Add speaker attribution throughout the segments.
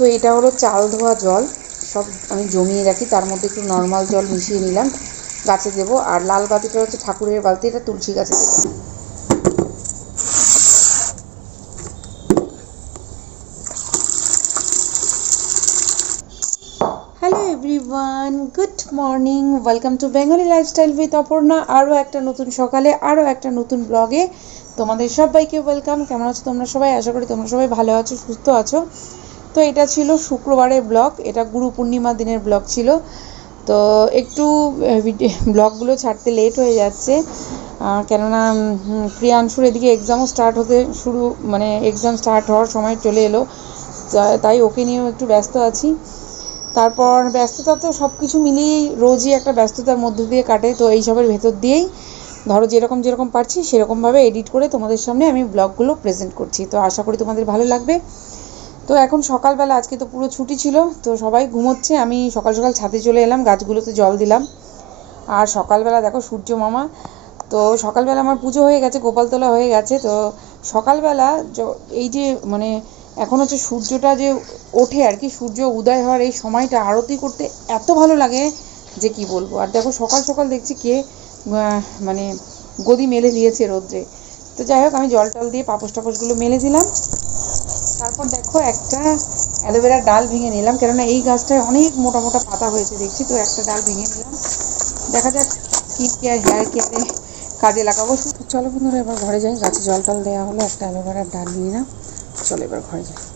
Speaker 1: তো এটা হলো চাল ধোয়া জল। সব আমি জমিয়ে রাখি, তার মধ্যে একটু নর্মাল জল মিশিয়ে নিলাম। গাছে দেবো। আর লাল বালতিটা হচ্ছে ঠাকুরের বালতি, এটা তুলসী গাছে দেবো। Hello everyone good morning welcome to Bengali lifestyle with Aparna আরও একটা নতুন সকালে আরও একটা নতুন ব্লগে তোমাদের সবাইকে ওয়েলকাম কেমন আছো তোমরা সবাই? আশা করি তোমরা সবাই ভালো আছো, সুস্থ আছো। তো এটা ছিল শুক্রবারের ব্লগ, এটা গুরু পূর্ণিমা দিনের ব্লগ ছিল। তো একটু ব্লগগুলো ছাড়তে লেট হয়ে যাচ্ছে। কেননা প্রিয়াংশুর এদিকে এক্সামও স্টার্ট হতে শুরু মানে এক্সাম স্টার্ট হওয়ার সময় চলে এলো। তাই ওকে নিয়েও একটু ব্যস্ত আছি। তারপর ব্যস্ততা তো সব কিছু মিলিয়েই রোজই একটা ব্যস্ততার মধ্য দিয়ে কাটে, তো এইসবের ভেতর দিয়েই। ধরো যেরকম যেরকম পারছি, সেরকমভাবে এডিট করে তোমাদের সামনে আমি ব্লগগুলো প্রেজেন্ট করছি। তো আশা করি তোমাদের ভালো লাগবে। তো এখন সকালবেলা, আজকে তো পুরো ছুটি ছিল, তো সবাই ঘুমোচ্ছে, আমি সকাল সকাল ছাদে চলে এলাম, গাছগুলোতে জল দিলাম। আর সকালবেলা দেখো সূর্য মামা, তো সকালবেলা আমার পুজো হয়ে গেছে, গোপালতলা হয়ে গেছে, তো সকালবেলা এই যে মানে এখন হচ্ছে সূর্যটা যে ওঠে আর কি, সূর্য উদয় হওয়ার এই সময়টা আরতি করতে এত ভালো লাগে যে কি বলব। আর দেখো সকাল সকাল দেখছি কে মানে গদি মেলে দিয়েছে রোদ্রে। তো যাই হোক, আমি জল টল দিয়ে পাপোশ টাপোশগুলো মেলে দিলাম। তারপর দেখো একটা অ্যালোভেরার ডাল ভেঙে নিলাম, কেননা এই গাছটায় অনেক মোটা মোটা পাতা হয়েছে, দেখছি তো একটা ডাল ভেঙে নিলাম। দেখা যাক স্কিন কেয়ার হেয়ার কেয়ারে কাজে লাগাবো। চলো বন্ধুরা, এবার ঘরে যাই, গাছে জল টল দেওয়া হলো, একটা অ্যালোভেরার ডাল নিয়ে না চলো এবার ঘরে যাই।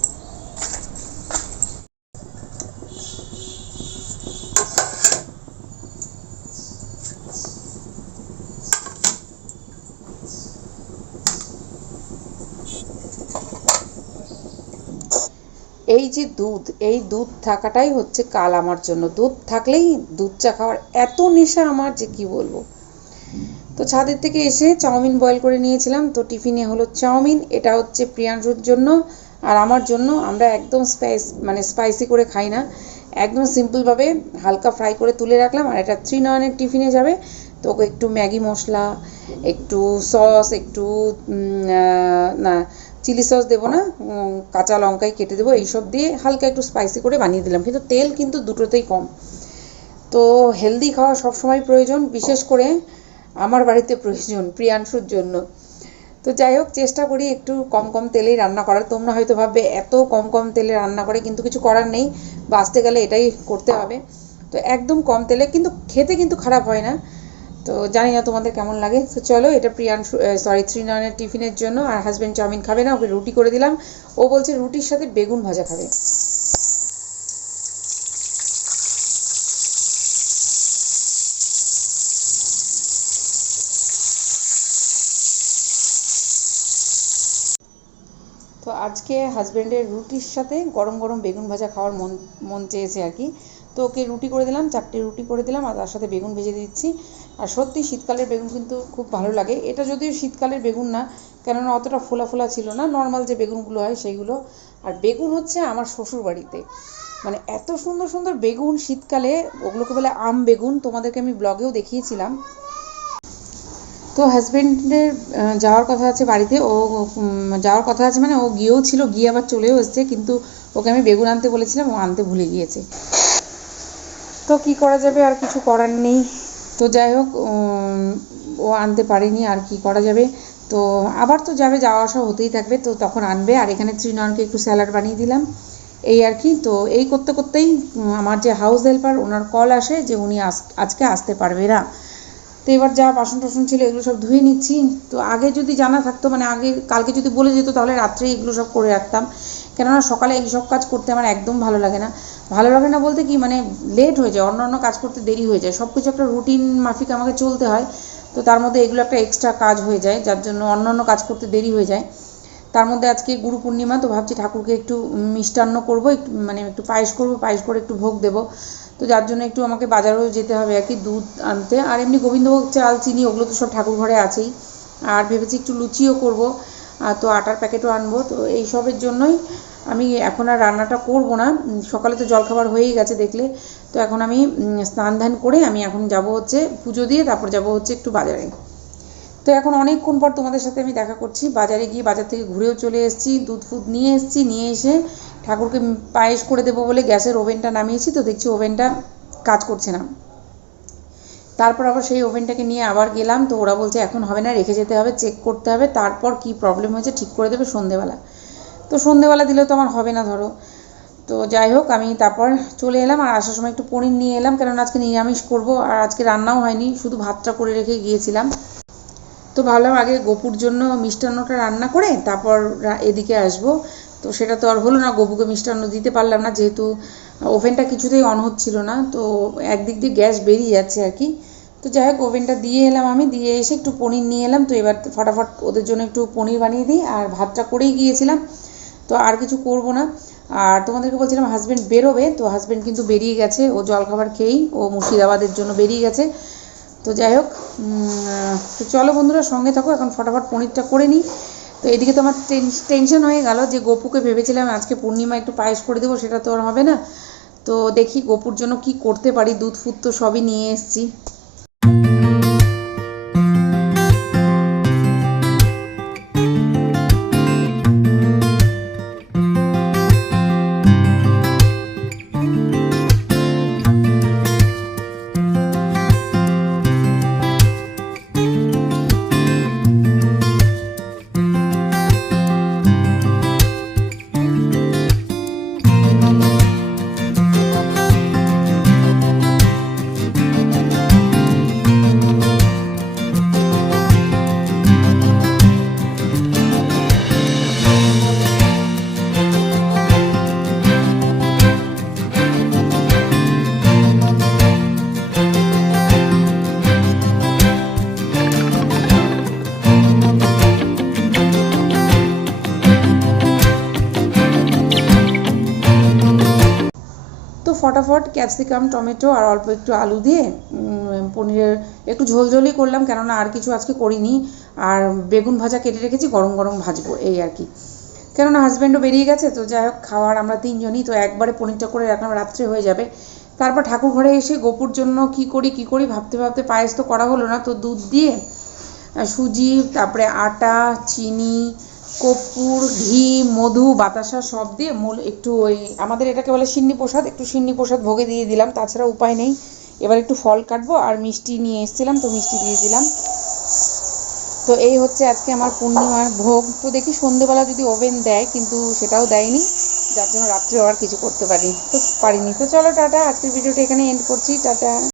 Speaker 1: এই যে দুধ, এই দুধ থাকাটাই হচ্ছে কাল আমার জন্য। দুধ থাকলেই দুধ চা খাওয়ার এত নেশা আমার যে কি বলব? তো ছাদের থেকে এসে চাউমিন বয়েল করে নিয়েছিলাম। তো টিফিনে হলো চাউমিন, এটা হচ্ছে প্রিয়াংশুর জন্য। আর আমার জন্য আমরা একদম স্পাইস মানে স্পাইসি করে খাই না। একদম সিম্পলভাবে হালকা ফ্রাই করে তুলে রাখলাম। আর এটা থ্রি নয়নের টিফিনে যাবে। তো ওকে একটু ম্যাগি মশলা, একটু সস একটু না চিলি সস দেবো না কাঁচা লঙ্কাই কেটে দেবো, এইসব দিয়ে হালকা একটু স্পাইসি করে বানিয়ে দিলাম। কিন্তু তেল কিন্তু দুটোতেই কম। তো হেলদি খাওয়া সবসময় প্রয়োজন, বিশেষ করে আমার বাড়িতে প্রয়োজন, প্রিয়াংশুর জন্য। তো যাই হোক, চেষ্টা করি একটু কম কম তেলেই রান্না করার। তোমরা হয়তো ভাববে, এত কম কম তেলে রান্না করে কিন্তু কিছু করার নেই বাঁচতে গেলে এটাই করতে হবে। তো একদম কম তেলে, কিন্তু খেতে কিন্তু খারাপ হয় না। তো জানি না তোমাদের কেমন লাগে। তো চলো, এটা প্রিয়াংশু সরি থ্রি নয়নের টিফিনের জন্য আর হাজব্যান্ড চাউমিন খাবে না, ওকে রুটি করে দিলাম। ও বলছে রুটির সাথে বেগুন ভাজা খাবে। তো আজকে হাজব্যান্ডের রুটির সাথে গরম গরম বেগুন ভাজা খাওয়ার মন মন চেয়েছে আর কি। তো ওকে রুটি করে দিলাম, চারটে রুটি করে দিলাম আর তার সাথে বেগুন ভেজে দিচ্ছি। আর সত্যি শীতকালের বেগুন কিন্তু খুব ভালো লাগে। এটা যদিও শীতকালের বেগুন না, কেননা অতটা ফোলা ফোলা ছিল না নর্মাল যে বেগুনগুলো হয় সেইগুলো। আর বেগুন হচ্ছে আমার শ্বশুর বাড়িতে মানে এত সুন্দর সুন্দর বেগুন শীতকালে, ওগুলোকে বলে আম বেগুন, তোমাদেরকে আমি ব্লগেও দেখিয়েছিলাম। তো হাজবেন্ডের যাওয়ার কথা আছে বাড়িতে, ও যাওয়ার কথা আছে মানে ও গিয়েও ছিল, গিয়ে আবার চলেও এসেছে, কিন্তু ওকে আমি বেগুন আনতে বলেছিলাম, ও আনতে ভুলে গিয়েছে। তো কি করা যাবে? আর কিছু করার নেই। তো যাই হোক ও আনতে পারেনি, আর কি করা যাবে? তো আবার তো যাবে, যাওয়া আসা হতেই থাকবে, তো তখন আনবে। আর এখানে ত্রিনয়নকে একটু স্যালাড বানিয়ে দিলাম। এই আর কি, তো এই করতে করতেই আমার যে হাউস হেল্পার ওনার কল আসে যে উনি আজ- আজকে আসতে পারবে না। তো এবার যা বাসন টাসন ছিল, এগুলো সব ধুয়ে নিচ্ছি। তো আগে যদি জানা থাকতো মানে আগে, কালকে যদি বলে যেত, তাহলে রাত্রে এগুলো সব করে রাখতাম। কেননা সকালে এইসব কাজ করতে আমার একদম ভালো লাগে না। ভালো লাগে না বলতে কি মানে লেট হয়ে যায় অন্য অন্য কাজ করতে দেরি হয়ে যায়। সব কিছু একটা রুটিন মাফিক আমাকে চলতে হয়, তো তার মধ্যে এগুলো একটা এক্সট্রা কাজ হয়ে যায়, যার জন্য অন্য অন্য কাজ করতে দেরি হয়ে যায়। তার মধ্যে আজকে গুরু পূর্ণিমা, তো ভাবছি ঠাকুরকে একটু মিষ্টান্ন করব, একটু মানে একটু পায়েস করব, পায়েস করে একটু ভোগ দেবো। তো যার জন্য একটু আমাকে বাজারেও যেতে হবে আর কি, দুধ আনতে। আর এমনি গোবিন্দভোগ চাল, চিনি, ওগুলো তো সব ঠাকুর ঘরে আছেই। আর ভেবেছি একটু লুচিও করব আর তো আটার প্যাকেটও আনব, তো এইসবের জন্যই আমি এখন আর রান্নাটা করব না। সকালে তো জলখাবার হয়েই গেছে দেখলে। তো এখন আমি স্নান ধান করে আমি এখন যাব হচ্ছে পুজো দিয়ে, তারপর যাব হচ্ছে একটু বাজারে। তো এখন অনেকক্ষণ পর তোমাদের সাথে আমি দেখা করছি। বাজারে গিয়ে বাজার থেকে ঘুরেও চলে এসেছি, দুধ ফুধ নিয়ে এসেছি, নিয়ে এসে ঠাকুরকে পায়েস করে দেবো বলে গ্যাসের ওভেনটা নামিয়েছি। তো দেখছি ওভেনটা কাজ করছে না। তারপর আবার সেই ওভেনটাকে নিয়ে আবার গেলাম। তো ওরা বলছে, এখন হবে না, রেখে যেতে হবে, চেক করতে হবে। তারপর কি প্রবলেম হয়েছে ঠিক করে দেবে সন্ধেবেলা। তো সন্ধেবেলা দিলেও তো আমার হবে না, ধরো। তো যাই হোক, আমি তারপর চলে এলাম আর আসার সময় একটু পনির নিয়ে এলাম, কেননা আজকে নিরামিষ করব আর আজকে রান্নাও হয়নি, শুধু ভাতটা করে রেখে গিয়েছিলাম। তো ভাবলাম আগে গোপুর জন্য মিষ্টান্নটা রান্না করে তারপর এদিকে আসব। তো সেটা তো আর হলো না, গপুকে মিষ্টান্ন দিতে পারলাম না, যেহেতু ওভেনটা কিছুতেই অন হচ্ছিল না, তো একদিক দিয়ে গ্যাস বেরিয়ে যাচ্ছে আর কি। তো যাই হোক, ওভেনটা দিয়ে এলাম আমি, দিয়ে এসে একটু পনির নিয়ে এলাম। তো এবার ফটাফট ওদের জন্য একটু পনির বানিয়ে দিই, আর ভাতটা করেই গিয়েছিলাম। তো আর কিছু করব না। আর তোমাদেরকে বলছিলাম হাজব্যান্ড বেরোবে, তো হাজব্যান্ড কিন্তু বেরিয়ে গেছে। ও জলখাবার খেয়েই, ও মুর্শিদাবাদের জন্য বেরিয়ে গেছে। তো যাই হোক তো চলো বন্ধুরা সঙ্গে থাকো, এখন ফটাফট পনিরটা করে নিই। তো এদিকে তো আমার টেনশন হয়ে গেল যে গপুকে ভেবেছিলাম আজকে পূর্ণিমা একটু পায়েস করে দেবো, সেটা তো আর হবে না। তো দেখি গপুর জন্য কি করতে পারি, দুধ ফুদ তো সবই নিয়ে এসেছি। ফটাফট ক্যাপসিকাম, টমেটো আর অল্প একটু আলু দিয়ে পনিরের একটু ঝোলঝোলই করলাম, কেননা আর কিছু আজকে করিনি। আর বেগুন ভাজা কেটে রেখেছি, গরম গরম ভাজবো, এই আর কি। কেননা হাজব্যান্ডও বেরিয়ে গেছে, তো যাই হোক, খাওয়ার আমরা তিনজনই, তো একবারে পনিরটা করে রাখলাম, রাত্রে হয়ে যাবে। তারপর ঠাকুর ঘরে এসে গোপুর জন্য কি করি কি করি, ভাবতে ভাবতে পায়েস তো করা হলো না, তো দুধ দিয়ে সুজি, তারপরে আটা, চিনি কর্পূর, ঘি, মধু, বাতাসা সব দিয়ে মূল একটু ওই আমাদের এটাকে বলে সিন্নি প্রসাদ, একটু সিন্নি প্রসাদ ভোগে দিয়ে দিলাম, তাছাড়া উপায় নেই। এবার একটু ফল কাটবো আর মিষ্টি নিয়ে এসেছিলাম, তো মিষ্টি দিয়ে দিলাম। তো এই হচ্ছে আজকে আমার পূর্ণিমার ভোগ। তো দেখি সন্ধেবেলা যদি ওভেন দেয়, কিন্তু সেটাও দেয়নি, যার জন্য রাত্রে আর কিছু করতে পারি, তো পারিনি। তো চলো, টাটা, আজকের ভিডিওটা এখানে এন্ড করছি, টাটা।